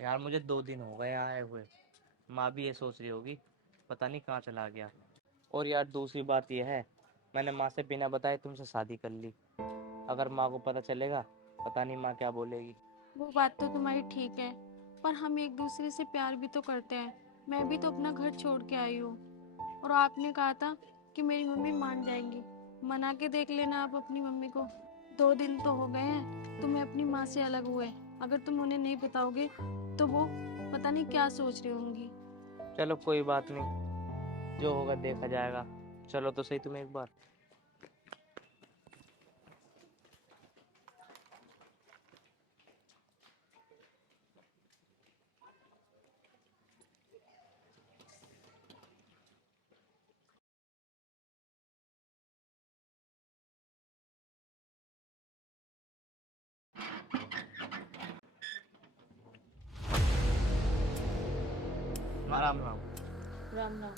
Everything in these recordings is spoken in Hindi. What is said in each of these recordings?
यार मुझे 2 दिन हो गए आए हुए। माँ भी ये सोच रही होगी, पता नहीं कहाँ चला गया। और यार दूसरी बात यह है, मैंने माँ से बिना बताए तुमसे शादी कर ली। अगर माँ को पता चलेगा, पता नहीं माँ क्या बोलेगी। वो बात तो तुम्हारी ठीक है, पर हम एक दूसरे से प्यार भी तो करते हैं। मैं भी तो अपना घर छोड़ के आई हूँ, और आपने कहा था कि मेरी मम्मी मान जाएंगी। मना के देख लेना आप अपनी मम्मी को। 2 दिन तो हो गए हैं तुम्हें अपनी माँ से अलग हुए। अगर तुम उन्हें नहीं बताओगे तो वो पता नहीं क्या सोच रही होंगी। चलो कोई बात नहीं, जो होगा देखा जाएगा। चलो तो सही तुम एक बार। राम राम। राम राम।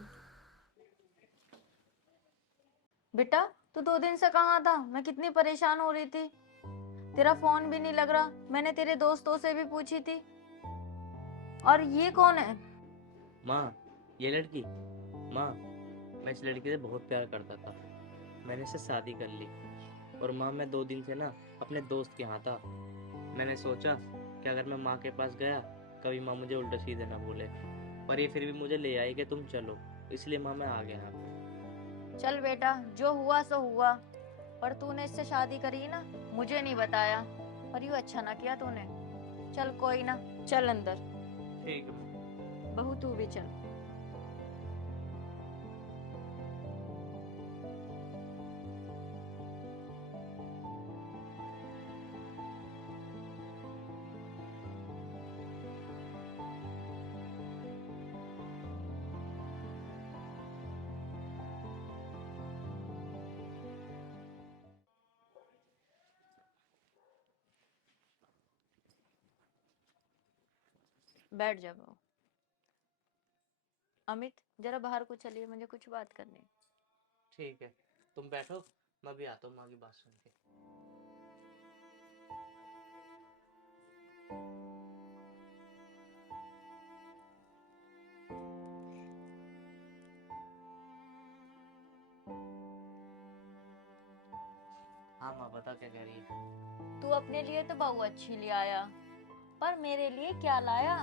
बेटा, तू 2 दिन से कहाँ था? मैं कितनी परेशान हो रही थी। तेरा फोन भी नहीं लग रहा। मैंने तेरे दोस्तों से भी पूछी थी। और ये कौन है? माँ, ये लड़की। माँ, मैं इस लड़की से बहुत प्यार करता था। मैंने इससे शादी कर ली। और माँ, मैं 2 दिन से ना अपने दोस्त के यहाँ था। मैंने सोचा कि अगर मैं माँ के पास गया, कभी माँ मुझे उल्टा सीधे ना बोले। पर ये फिर भी मुझे ले आई कि तुम चलो, इसलिए माँ मैं आ गया यहाँ पे। चल बेटा, जो हुआ सो हुआ। पर तूने इससे शादी करी ना, मुझे नहीं बताया। पर यूँ अच्छा ना किया तूने। चल कोई ना, चल अंदर। ठीक है माँ। बहू तू भी चल। बैठ जा बहू। अमित, जरा बाहर को चलिए, मुझे कुछ बात करनी है। ठीक है, तुम बैठो, मैं भी आता हूँ माँ की बात सुन के। हाँ माँ, बता क्या कह रही है। तू अपने लिए तो बहू अच्छी ले आया, पर मेरे लिए क्या लाया?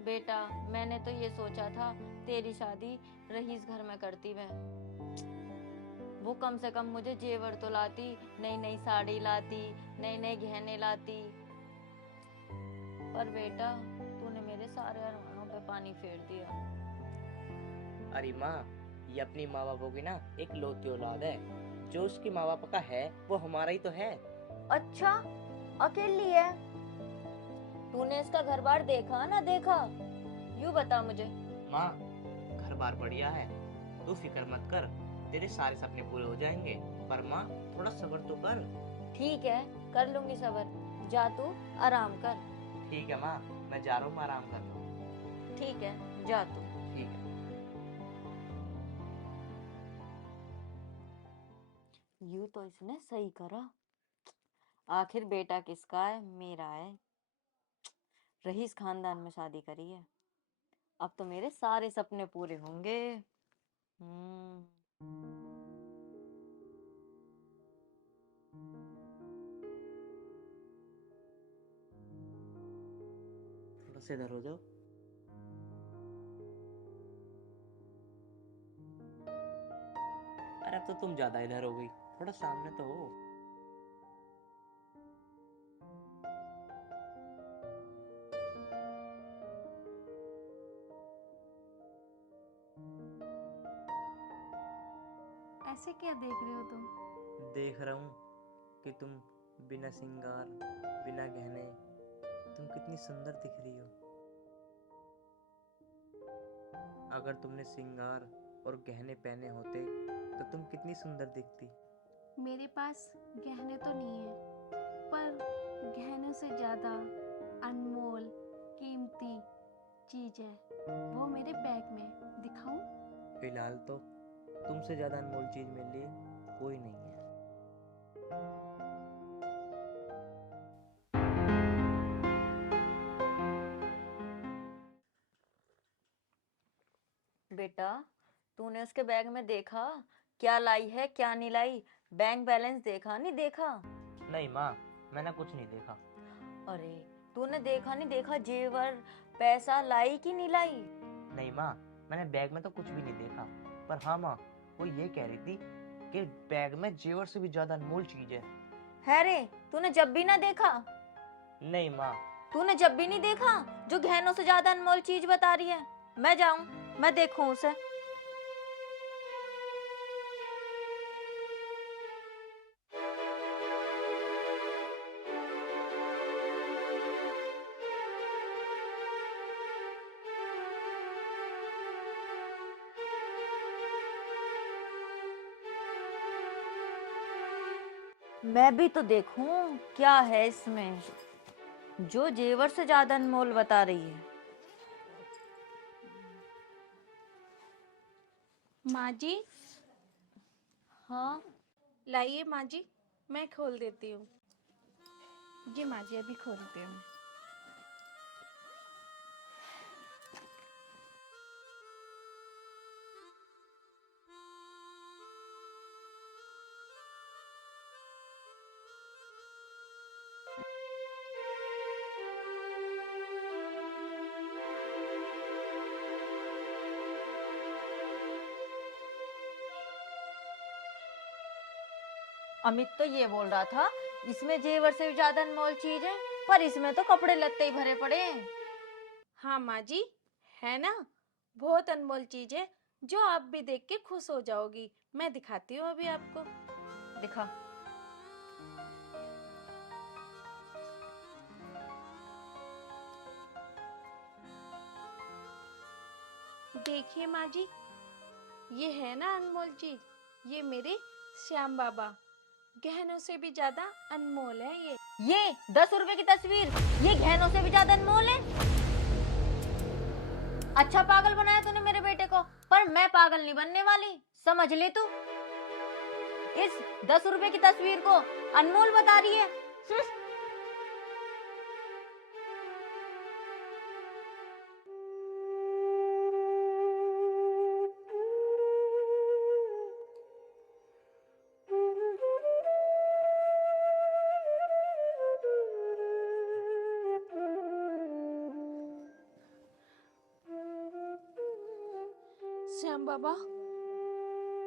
बेटा, मैंने तो ये सोचा था तेरी शादी रईस घर में करती मैं। वो कम से कम मुझे जेवर तो लाती, नई नई साड़ी लाती, नए नए गहने लाती। पर बेटा, तूने मेरे सारे अरमानों पे पानी फेर दिया। अरे माँ, ये अपनी माँ बापों की ना एक लौती औलाद है। जो उसकी माँ बाप का है वो हमारा ही तो है। अच्छा, अकेली है? तूने इसका घर बार देखा ना देखा? यूं बता मुझे। माँ, घर बार बढ़िया है, तू फिक्र मत कर। तेरे सारे सपने पूरे हो जाएंगे। पर माँ, थोड़ा सब्र तो कर। ठीक है, कर लूंगी सबर। जा तू, आराम कर। ठीक है माँ, मैं जा रहा हूँ, मैं आराम कर रहा हूँ। ठीक है, जा तू। ठीक है। यूं तो इसने सही करा। आखिर बेटा किसका है? मेरा है। रईस खानदान में शादी करी है। अब तो मेरे सारे सपने पूरे होंगे। हम्म। थोड़ा सा इधर हो जाओ। अरे अब तो तुम ज्यादा इधर हो गई, थोड़ा सामने तो हो। ऐसे क्या देख रहे हो तुम? देख रहा हूँ कि तुम बिना श्रृंगार, बिना गहने, तुम कितनी सुंदर दिख रही हो। अगर तुमने श्रृंगार और गहने पहने होते तो तुम कितनी सुंदर दिखती। मेरे पास गहने तो नहीं है, पर गहनों से ज्यादा अनमोल कीमती चीज है, वो मेरे बैग में। दिखाऊं? फिलहाल तो तुमसे ज्यादा अनमोल चीज मेरे लिए कोई नहीं है। बेटा, तूने उसके बैग में देखा क्या लाई है क्या नहीं लाई? बैंक बैलेंस देखा नहीं देखा? नहीं माँ, मैंने कुछ नहीं देखा। अरे तूने देखा नहीं देखा जेवर पैसा लाई कि नहीं लाई? नहीं माँ, मैंने बैग में तो कुछ भी नहीं देखा। पर हाँ माँ, वो ये कह रही थी कि बैग में जेवर से भी ज्यादा अनमोल चीज है रे, तूने जब भी ना देखा? नहीं माँ। तूने जब भी नहीं देखा जो गहनों से ज्यादा अनमोल चीज बता रही है? मैं जाऊं, मैं देखूं उसे। मैं भी तो देखूं क्या है इसमें जो जेवर से ज्यादा अनमोल बता रही है। माँ जी, हाँ, लाइए माँ जी, मैं खोल देती हूँ। जी माँ जी, अभी खोलती हूँ। अमित तो ये बोल रहा था इसमें जेवर से भी ज्यादा अनमोल चीज है, पर इसमें तो कपड़े लत्ते ही भरे पड़े हैं। हाँ माँ जी, है ना, बहुत अनमोल चीज है जो आप भी देख के खुश हो जाओगी। मैं दिखाती हूँ अभी आपको। दिखा। देखिए माँ जी, ये है ना अनमोल चीज, ये मेरे श्याम बाबा, गहनों से भी ज्यादा अनमोल है ये 10 रुपए की तस्वीर ये गहनों से भी ज्यादा अनमोल है। अच्छा पागल बनाया तूने मेरे बेटे को, पर मैं पागल नहीं बनने वाली, समझ ले तू। इस 10 रुपए की तस्वीर को अनमोल बता रही है। श्याम बाबा,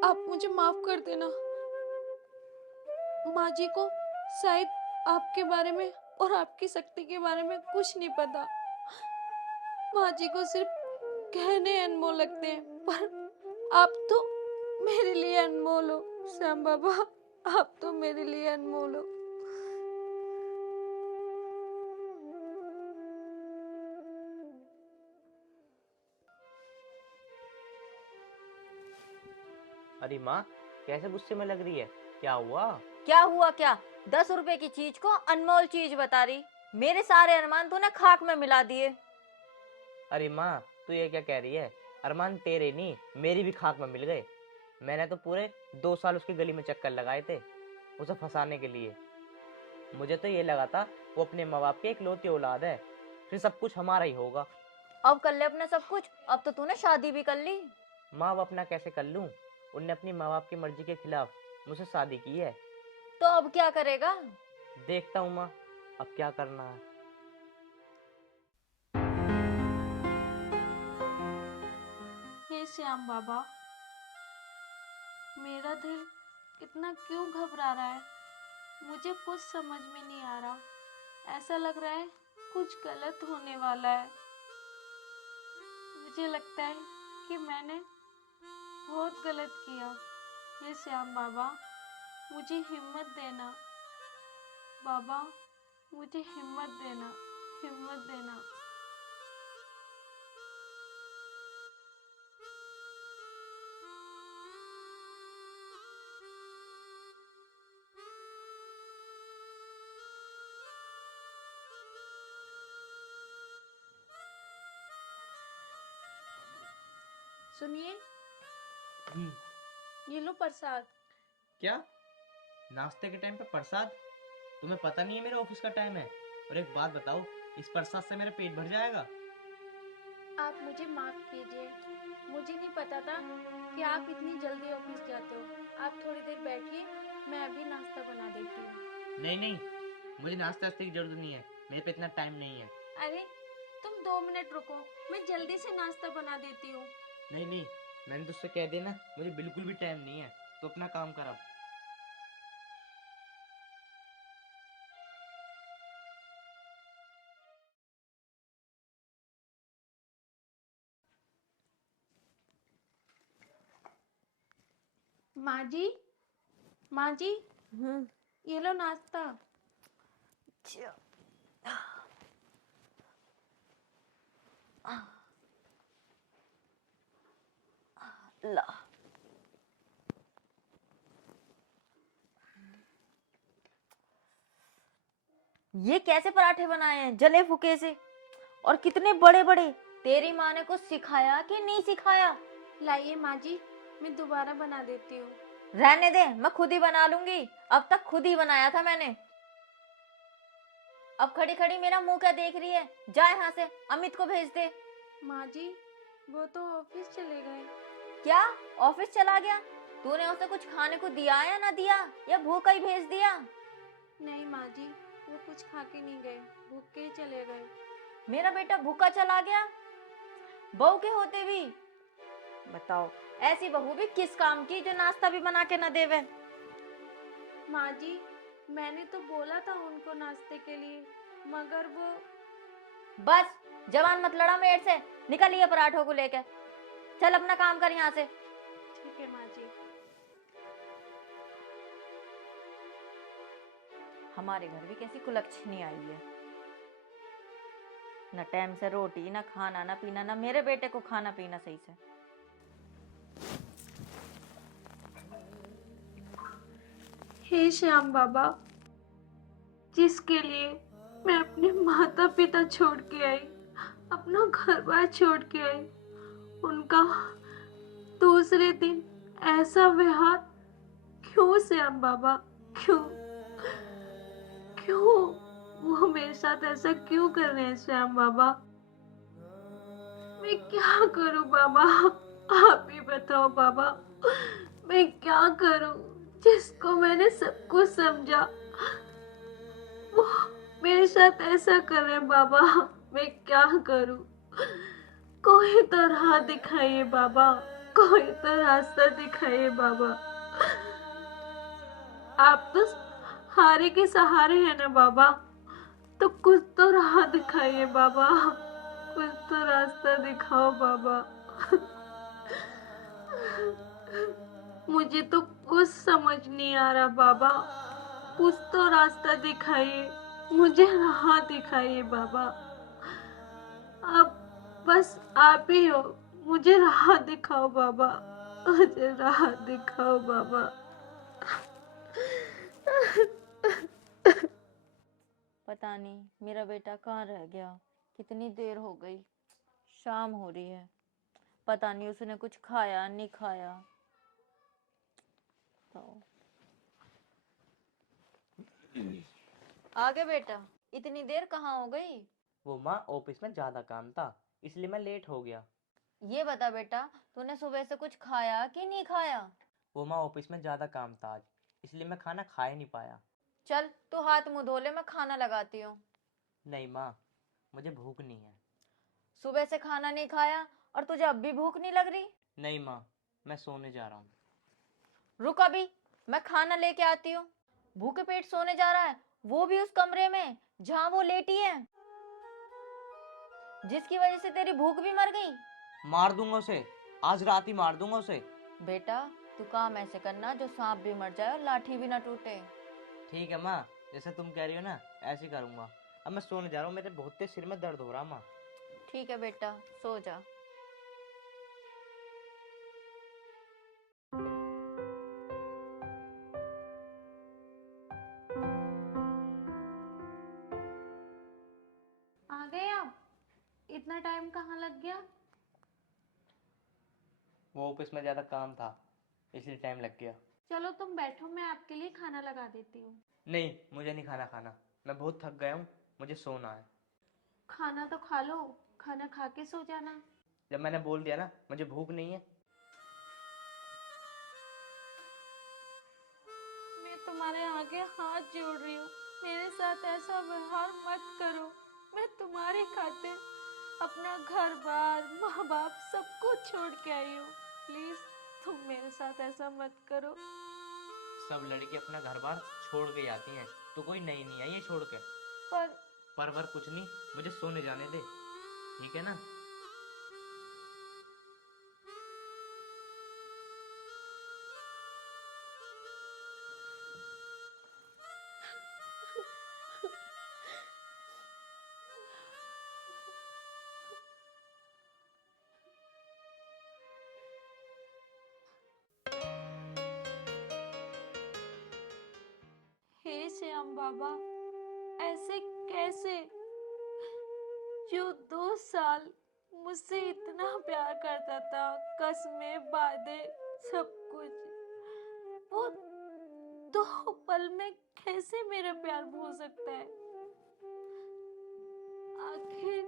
आप मुझे माफ कर देना। माँ जी को शायद आपके बारे में और आपकी शक्ति के बारे में कुछ नहीं पता। माँ जी को सिर्फ कहने अनमोल लगते हैं, पर आप तो मेरे लिए अनमोल हो श्याम बाबा, आप तो मेरे लिए अनमोल हो। अरे माँ, कैसे गुस्से में लग रही है? क्या हुआ? क्या हुआ क्या? 10 रुपए की चीज को अनमोल चीज बता रही। मेरे सारे अरमान तूने खाक में मिला दिए। अरे माँ, तू ये क्या कह रही है? अरमान तेरे नहीं, मेरी भी खाक में मिल गए। मैंने तो पूरे 2 साल उसकी गली में चक्कर लगाए थे उसे फंसाने के लिए। मुझे तो ये लगा था वो अपने माँ बाप की इकलौती औलाद है, फिर सब कुछ हमारा ही होगा। अब कर ले अपना सब कुछ, अब तो तूने शादी भी कर ली। माँ बाप अपना कैसे कर लूँ? उनने अपनी माँ बाप की मर्जी के खिलाफ मुझसे शादी की है। तो अब क्या करेगा? देखता हूँ माँ, अब क्या करना है। हे श्याम बाबा, मेरा दिल इतना क्यों घबरा रहा है? मुझे कुछ समझ में नहीं आ रहा। ऐसा लग रहा है कुछ गलत होने वाला है। मुझे लगता है कि मैंने बहुत गलत किया। हे श्याम बाबा, मुझे हिम्मत देना। बाबा, मुझे हिम्मत देना, हिम्मत देना। सुनिए, ये लो प्रसाद। क्या? नाश्ते के टाइम पे प्रसाद? तुम्हें पता नहीं है मेरा ऑफिस का टाइम है? और एक बात बताओ, इस प्रसाद से मेरा पेट भर जाएगा? आप मुझे माफ कीजिए, मुझे नहीं पता था कि आप इतनी जल्दी ऑफिस जाते हो। आप थोड़ी देर बैठिए, मैं अभी नाश्ता बना देती हूँ। नहीं नहीं, मुझे नाश्ते वास्ते की जरूरत नहीं है, मेरे पे इतना टाइम नहीं है। अरे तुम 2 मिनट रुको, मैं जल्दी से नाश्ता बना देती हूँ। नहीं नहीं, मैंने तुझसे कह दिया ना, मुझे बिल्कुल भी टाइम नहीं है, तो अपना काम कर अब। माँ जी, माँ जी, हम्म। ये लो नाश्ता। अच्छा। ला। ये कैसे पराठे बनाए हैं जले फुके से, और कितने बड़े बड़े। तेरी माँ ने कुछ सिखाया कि नहीं सिखाया? लाइए माँ जी, मैं दोबारा बना देती हूँ। रहने दे, मैं खुद ही बना लूंगी। अब तक खुद ही बनाया था मैंने। अब खड़ी खड़ी मेरा मुंह क्या देख रही है? जा यहाँ से, अमित को भेज दे। माँ जी, वो तो ऑफिस चले गए। क्या? ऑफिस चला गया? तूने उसे कुछ खाने को दिया या ना दिया, या भूखा ही भेज दिया? नहीं माँ जी, वो कुछ खा के नहीं गए, भूख के ही चले गए। मेरा बेटा भूखा चला गया? बहू के होते भी? बताओ, ऐसी बहू भी किस काम की जो नाश्ता भी बना के न देवे। माँ जी, मैंने तो बोला था उनको नाश्ते के लिए, मगर वो। बस जवान मत लड़ा मेरे से। निकल ये पराठों को लेकर, चल अपना काम कर यहाँ से। ठीक है माँ जी। हमारे घर भी कैसी कुलक्षणी आई है, न टाइम से रोटी, न खाना, न पीना, न मेरे बेटे को खाना पीना सही से। हे श्याम बाबा, जिसके लिए मैं अपने माता पिता छोड़ के आई, अपना घर बार छोड़ के आई, उनका दूसरे दिन ऐसा व्यवहार क्यों श्याम बाबा? क्यों? क्यों वो मेरे साथ ऐसा क्यों कर रहे हैं श्याम बाबा? मैं क्या करूं बाबा? आप ही बताओ बाबा, मैं क्या करूं? जिसको मैंने सब कुछ समझा, वो मेरे साथ ऐसा कर रहे हैं बाबा। मैं क्या करूं? कोई तो राह दिखाइए बाबा, कोई तो रास्ता दिखाइए बाबा। आप तो हारे के सहारे हैं ना बाबा, तो कुछ तो राह दिखाइए बाबा, कुछ तो रास्ता दिखाओ बाबा। मुझे तो कुछ समझ नहीं आ रहा बाबा, कुछ तो रास्ता दिखाइए, मुझे राह दिखाइए बाबा। अब बस आप ही हो, मुझे राह दिखाओ बाबा, मुझे राह दिखाओ बाबा। पता नहीं मेरा बेटा कहाँ रह गया। कितनी देर हो गई, शाम हो रही है। पता नहीं उसने कुछ खाया नहीं खाया। तो आगे बेटा, इतनी देर कहाँ हो गई? वो माँ, ऑफिस में ज्यादा काम था, इसलिए मैं लेट हो गया। ये बता बेटा, तूने सुबह से कुछ खाया कि नहीं खाया? वो माँ, ऑफिस में ज्यादा काम था आज, इसलिए मैं खाना खा ही नहीं पाया। चल तू हाथ मुंह धो ले, मैं खाना लगाती हूँ। नहीं माँ, मुझे भूख नहीं है। सुबह से खाना नहीं खाया और तुझे अब भी भूख नहीं लग रही? नहीं माँ, मैं सोने जा रहा हूँ। रुक अभी, मैं खाना लेके आती हूँ। भूखे पेट सोने जा रहा है, वो भी उस कमरे में जहाँ वो लेटी है, जिसकी वजह से तेरी भूख भी मर गई। मार दूंगा उसे, आज रात ही मार दूंगा उसे। बेटा तू काम ऐसे करना जो सांप भी मर जाए और लाठी भी ना टूटे। ठीक है माँ, जैसे तुम कह रही हो ना, ऐसे ही करूंगा। अब मैं सोने जा रहा हूँ, मेरे बहुत तेज सिर में दर्द हो रहा माँ। ठीक है बेटा, सो जा। आ गए आप? इतना टाइम कहाँ लग गया? वो ऑफिस में ज्यादा काम था, इसलिए टाइम लग गया। चलो तुम बैठो, मैं आपके लिए खाना लगा देती हूँ। नहीं, मुझे नहीं खाना खाना, मैं बहुत थक गया हूँ, मुझे सोना है। खाना तो खा लो, खाना खा के सो जाना। जब मैंने बोल दिया ना मुझे भूख नहीं है। मैं तुम्हारे आगे हाथ जोड़ रही हूँ, मेरे साथ ऐसा व्यवहार मत करो। मैं तुम्हारे खातिर अपना घर बार माँ बाप सब कुछ छोड़ के आई हूँ। प्लीज तुम मेरे साथ ऐसा मत करो। सब लड़की अपना घर बार छोड़ के आती हैं, तो कोई नई नहीं आई है छोड़ के। पर परवर कुछ नहीं, मुझे सोने जाने दे, ठीक है ना। हे श्याम बाबा, ऐसे कैसे? जो 2 साल मुझसे इतना प्यार करता था, कसमें वादे सब कुछ, वो 2 पल में कैसे मेरा प्यार भूल सकता है? आखिर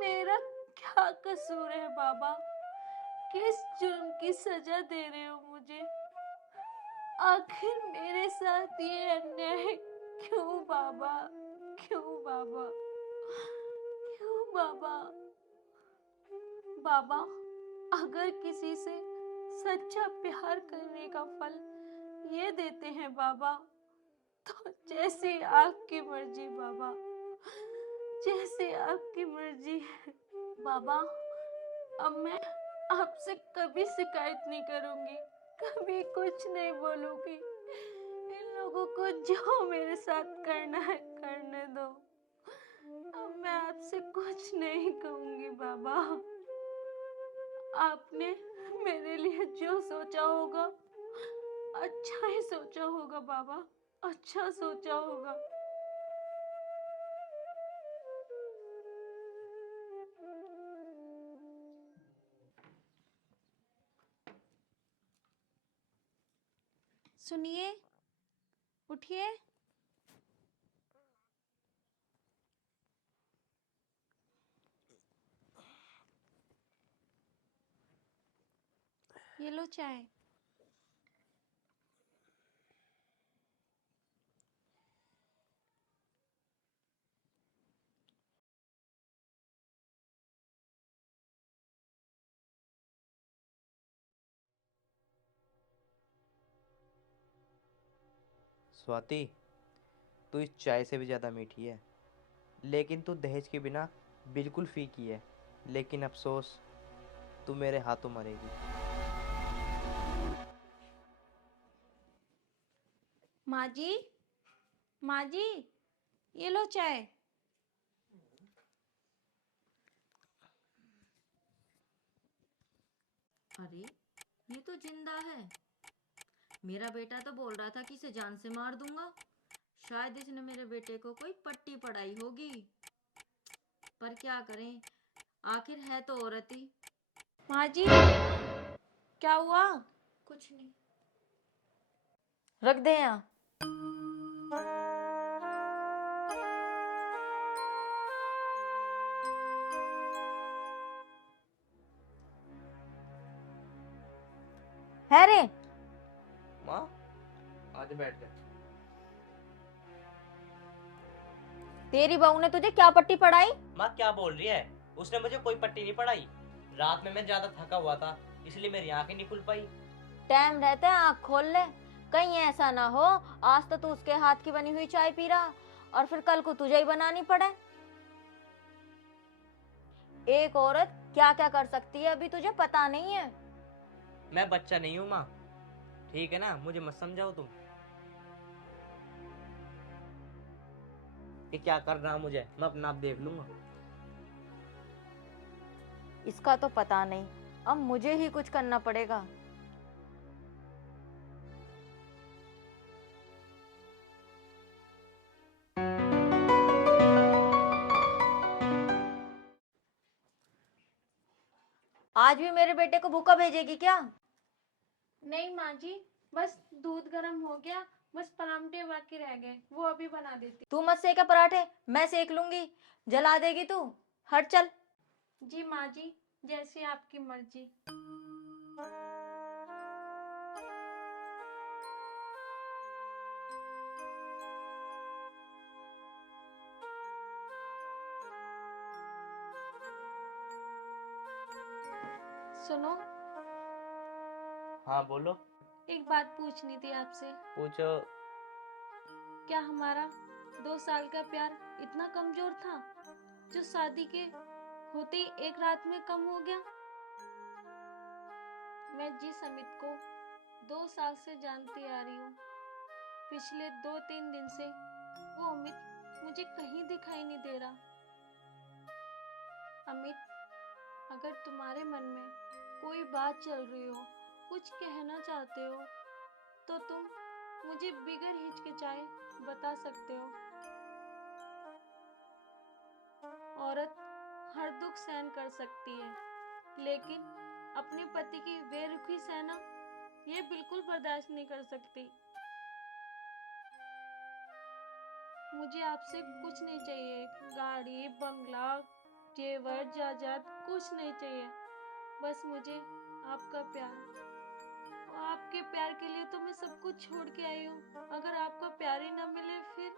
मेरा क्या कसूर है बाबा? किस जुर्म की सजा दे रहे हो मुझे? आखिर मेरे साथ ये अन्याय क्यों बाबा? क्यों बाबा? क्यों बाबा? बाबा, अगर किसी से सच्चा प्यार करने का फल ये देते हैं बाबा, तो जैसे आपकी मर्जी बाबा, जैसे आपकी मर्जी। बाबा, अब मैं आपसे कभी शिकायत नहीं करूंगी, कभी कुछ नहीं बोलूंगी। इन लोगों को जो मेरे साथ करना है करने दो। अब मैं आपसे कुछ नहीं कहूंगी बाबा। आपने मेरे लिए जो सोचा होगा, अच्छा ही सोचा होगा बाबा, अच्छा सोचा होगा। सुनिए, उठिए। ये लो चाय। स्वाति, तू इस चाय से भी ज़्यादा मीठी है, लेकिन तू दहेज के बिना बिल्कुल फीकी है। लेकिन अफसोस, तू मेरे हाथों मरेगी। माँ जी, माँ जी, ये लो चाय। अरे ये तो जिंदा है। मेरा बेटा तो बोल रहा था कि इसे जान से मार दूंगा। शायद इसने मेरे बेटे को कोई पट्टी पढ़ाई होगी। पर क्या करें, आखिर है तो औरत ही। माँ जी, क्या हुआ? कुछ नहीं, रख दे यहाँ। है रे, माँ, आज बैठ जा। तेरी बहू ने तुझे क्या पट्टी पढ़ाई? माँ क्या बोल रही है? उसने मुझे कोई पट्टी नहीं पढ़ाई। रात में मैं ज्यादा थका हुआ था, इसलिए मेरी आंखें नहीं खुल पाई। टाइम रहते आँख खोल ले। कहीं ऐसा ना हो आज तो तू उसके हाथ की बनी हुई चाय पी रहा और फिर कल को तुझे ही बनानी पड़े। एक औरत क्या क्या कर सकती है अभी तुझे पता नहीं है। मैं बच्चा नहीं हूँ माँ, ठीक है ना, मुझे मत समझाओ तुम। ये क्या कर रहा मुझे, मैं अपना आप देख लूंगा। इसका तो पता नहीं, अब मुझे ही कुछ करना पड़ेगा। आज भी मेरे बेटे को भूखा भेजेगी क्या? नहीं माँ जी, बस दूध गर्म हो गया, बस परांठे बाकी रह गए, वो अभी बना देती। तू मत सेके पराठे, मैं सेक लूंगी। जला देगी तू। हट चल। जी माँ जी, जैसी आपकी मर्जी। सुनो, हाँ बोलो। एक बात पूछनी थी आपसे। पूछो। क्या हमारा 2 साल का प्यार इतना कमजोर था जो शादी के होते ही एक रात में कम हो गया? मैं जिस अमित को 2 साल से जानती आ रही हूँ, पिछले 2-3 दिन से वो अमित मुझे कहीं दिखाई नहीं दे रहा। अमित, अगर तुम्हारे मन में कोई बात चल रही हो, कुछ कहना चाहते हो, तो तुम मुझे बिगर हिचकिचाए बता सकते हो। औरत हर दुख सहन कर सकती है, लेकिन अपने पति की बेरुखी सहना ये बिल्कुल बर्दाश्त नहीं कर सकती। मुझे आपसे कुछ नहीं चाहिए, गाड़ी बंगला जेवर जायदाद कुछ नहीं चाहिए, बस मुझे आपका प्यार। और आपके प्यार के लिए तो मैं सब कुछ छोड़ के आई हूँ। अगर आपका प्यार ही ना मिले फिर?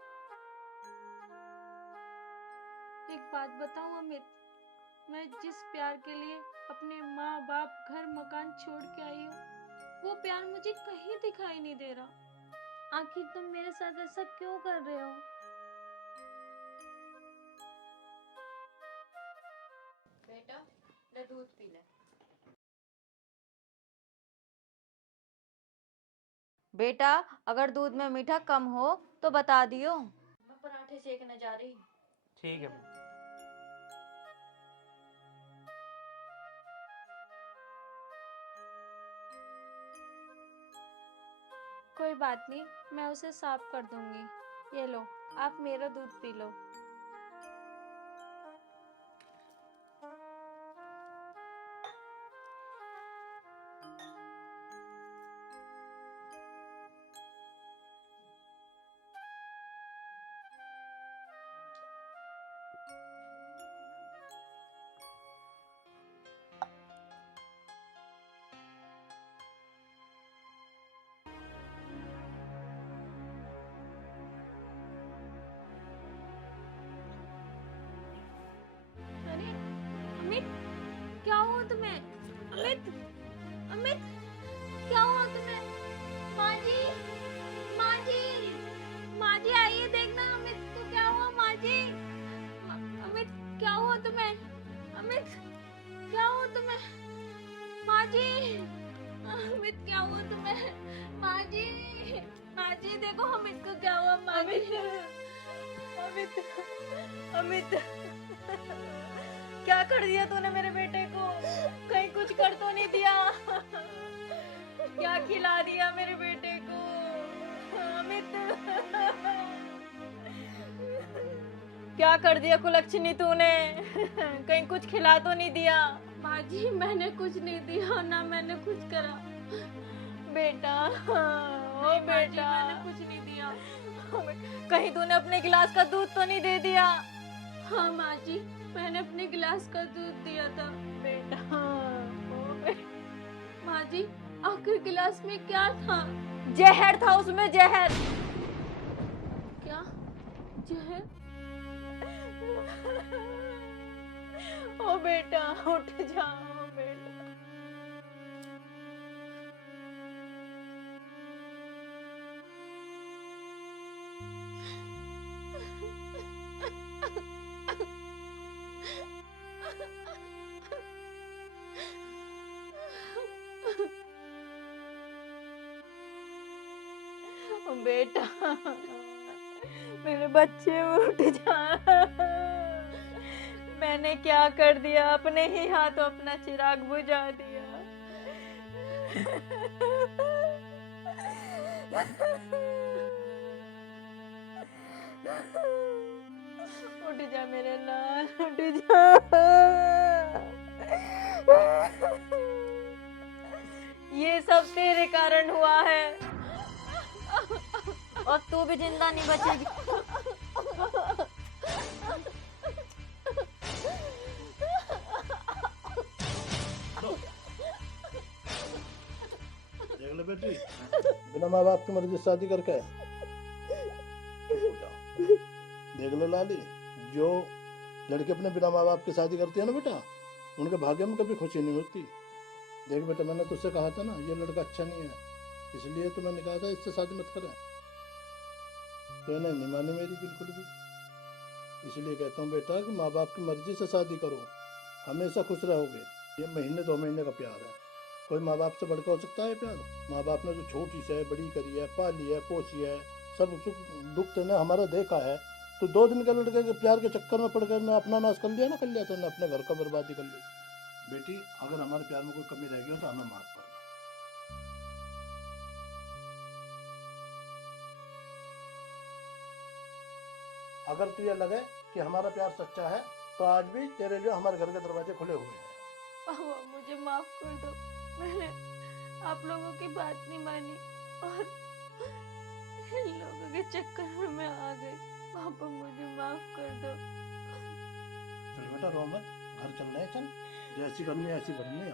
एक बात बताऊं अमित, मैं जिस प्यार के लिए अपने माँ बाप घर मकान छोड़ के आई हूँ, वो प्यार मुझे कहीं दिखाई नहीं दे रहा। आखिर तुम मेरे साथ ऐसा क्यों कर रहे हो? बेटा, ले दूध पी ले। बेटा, अगर दूध में मीठा कम हो तो बता दियो, मैं पराठे सेकने जा रही। ठीक है माँ। कोई बात नहीं, मैं उसे साफ कर दूंगी। ये लो, आप मेरा दूध पी लो। अरे अमित, क्या हुआ तुम्हें? अमित, अमित, क्या हुआ तुम्हें? माँ जी, माँ जी, माँ जी आइए देखना अमित को क्या हुआ। माँ जी, अमित क्या हुआ तुम्हें? अमित क्या हुआ तुम्हें? माँ जी, अमित क्या हुआ तुम्हें? माँ जी, माँ जी देखो अमित को क्या हुआ। माँ जी, अमित, अमित, क्या कर दिया तूने मेरे बेटे को? कहीं कुछ कर तो नहीं दिया? क्या खिला दिया मेरे बेटे को? अमित, क्या कर दिया कुलक्षणी तूने? कहीं कुछ खिला तो नहीं दिया? माँ जी मैंने कुछ नहीं दिया, ना मैंने कुछ करा। बेटा, ओ नहीं, माँ जी, बेटा, मैंने कुछ नहीं दिया। कहीं तूने अपने गिलास का दूध तो नहीं दे दिया? हाँ माँ जी, मैंने अपने गिलास का दूध दिया था। बेटा, माँ जी, आखिर गिलास में क्या था? जहर था उसमें, जहर। क्या जहर? ओ बेटा, उठ जाओ बेटा। ओ बेटा, मेरे बच्चे उठ जा। मैंने क्या कर दिया? अपने ही हाथों अपना चिराग बुझा दिया। उठ जा मेरे लाल, उठ जा। ये सब तेरे कारण हुआ है और तू भी जिंदा नहीं बचेगी। ले बेटी, बिना माँ बाप की मर्जी से शादी करके चुप हो जाओ। देख लो लाली, जो लड़के अपने बिना माँ बाप की शादी करती है ना बेटा, उनके भाग्य में कभी खुशी नहीं होती। देख बेटा, मैंने तुझसे कहा था ना ये लड़का अच्छा नहीं है, इसलिए तो मैंने कहा था इससे शादी मत करें। तो इन्हें नहीं मानी मेरी बिल्कुल भी। इसलिए कहता हूँ बेटा कि माँ बाप की मर्जी से शादी करो, हमेशा खुश रहोगे। ये महीने 2 महीने का प्यार है, कोई माँ बाप से बढ़कर हो सकता है प्यार? माँ बाप ने जो छोटी से बड़ी करी है, पाली है, पोसी है, सब सुख दुख तो ने हमारा देखा है। तो 2 दिन के लड़के के प्यार के चक्कर में पड़कर ने अपना नाश कर लिया ना, कर लिया तो ने अपने घर का बर्बादी कर ली। बेटी, अगर हमारे प्यार में कोई कमी रह गई हो तो हमें माफ करना। अगर तुझे लगे कि हमारा प्यार सच्चा है तो आज भी तेरे लिए हमारे घर के दरवाजे खुले हुए हैं। पापा मुझे माफ कर दो, मैंने आप लोगों की बात नहीं मानी और इन लोगों के चक्कर में मैं आ गई। पापा मुझे माफ कर दो। चल बेटा रो मत, घर चल रहे हैं, चल जैसी करनी है ऐसी भरनी है।